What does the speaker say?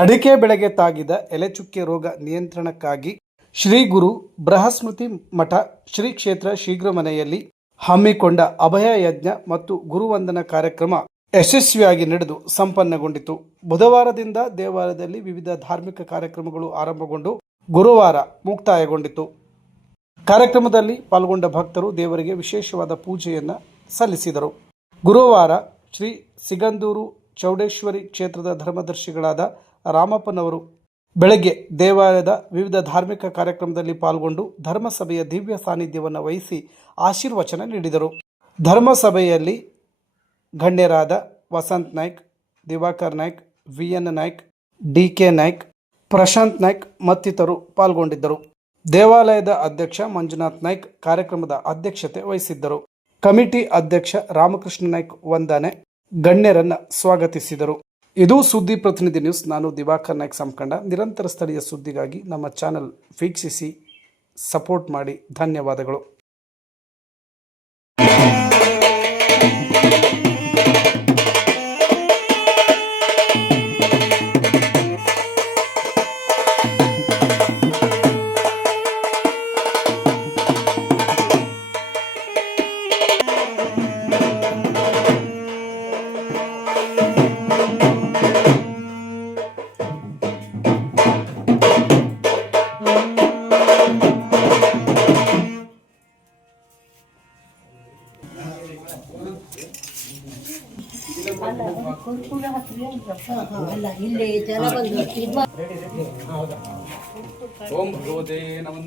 ಅಡಿಕೆ ಬೆಳೆಗೆ ತಾಗಿದ ಎಲೆಚುಕ್ಕೆ ರೋಗ ನಿಯಂತ್ರಣಕ್ಕಾಗಿ ಶ್ರೀ ಗುರು ಬೃಹಸ್ಪತಿ ಮಠ ಶ್ರೀ ಕ್ಷೇತ್ರ ಶೀಘ್ರಮನೆಯಲ್ಲಿ ಹಮ್ಮಿಕೊಂಡ ಅಭಯ ಯಜ್ಞ ಮತ್ತು ಗುರುವಂದನಾ ಕಾರ್ಯಕ್ರಮ ಯಶಸ್ವಿಯಾಗಿ ನಡೆದು ಸಂಪನ್ನಗೊಂಡಿತು. ಬುಧವಾರದಿಂದ ದೇವಾಲಯದಲ್ಲಿ ವಿವಿಧ ಧಾರ್ಮಿಕ ಕಾರ್ಯಕ್ರಮಗಳು ಆರಂಭಗೊಂಡು ಗುರುವಾರ ಮುಕ್ತಾಯಗೊಂಡಿತು. ಕಾರ್ಯಕ್ರಮದಲ್ಲಿ ಪಾಲ್ಗೊಂಡ ಭಕ್ತರು ದೇವರಿಗೆ ವಿಶೇಷವಾದ ಪೂಜೆಯನ್ನು ಸಲ್ಲಿಸಿದರು. ಗುರುವಾರ ಶ್ರೀ ಸಿಗಂದೂರು ಚೌಡೇಶ್ವರಿ ಕ್ಷೇತ್ರದ ಧರ್ಮದರ್ಶಿಗಳಾದ ರಾಮಪ್ಪನವರು ಬೆಳಗ್ಗೆ ದೇವಾಲಯದ ವಿವಿಧ ಧಾರ್ಮಿಕ ಕಾರ್ಯಕ್ರಮದಲ್ಲಿ ಪಾಲ್ಗೊಂಡು ಧರ್ಮಸಭೆಯ ದಿವ್ಯ ಸಾನ್ನಿಧ್ಯವನ್ನು ವಹಿಸಿ ಆಶೀರ್ವಚನ ನೀಡಿದರು. ಧರ್ಮಸಭೆಯಲ್ಲಿ ಗಣ್ಯರಾದ ವಸಂತ್ ನಾಯ್ಕ್, ದಿವಾಕರ್ ನಾಯ್ಕ್, ವಿ.ಎನ್. ನಾಯ್ಕ್, ಡಿ.ಕೆ. ನಾಯ್ಕ್, ಪ್ರಶಾಂತ್ ನಾಯ್ಕ್ ಮತ್ತಿತರರು ಪಾಲ್ಗೊಂಡಿದ್ದರು. ದೇವಾಲಯದ ಅಧ್ಯಕ್ಷ ಮಂಜುನಾಥ್ ನಾಯ್ಕ್ ಕಾರ್ಯಕ್ರಮದ ಅಧ್ಯಕ್ಷತೆ ವಹಿಸಿದ್ದರು. ಕಮಿಟಿ ಅಧ್ಯಕ್ಷ ರಾಮಕೃಷ್ಣ ನಾಯ್ಕ್ ವಂದನೆ ಗಣ್ಯರನ್ನು ಸ್ವಾಗತಿಸಿದರು. ಇದು ಸುದ್ದಿ ಪ್ರತಿನಿಧಿ ನ್ಯೂಸ್. ನಾನು ದಿವಾಕರ್ ನಾಯ್ಕ್ ಸಂಕಂಡ. ನಿರಂತರ ಸ್ಥಳೀಯ ಸುದ್ದಿಗಾಗಿ ನಮ್ಮ ಚಾನೆಲ್ ವೀಕ್ಷಿಸಿ ಸಪೋರ್ಟ್ ಮಾಡಿ. ಧನ್ಯವಾದಗಳು. ಓಂ ಭಗವತೆ ನಮಃ.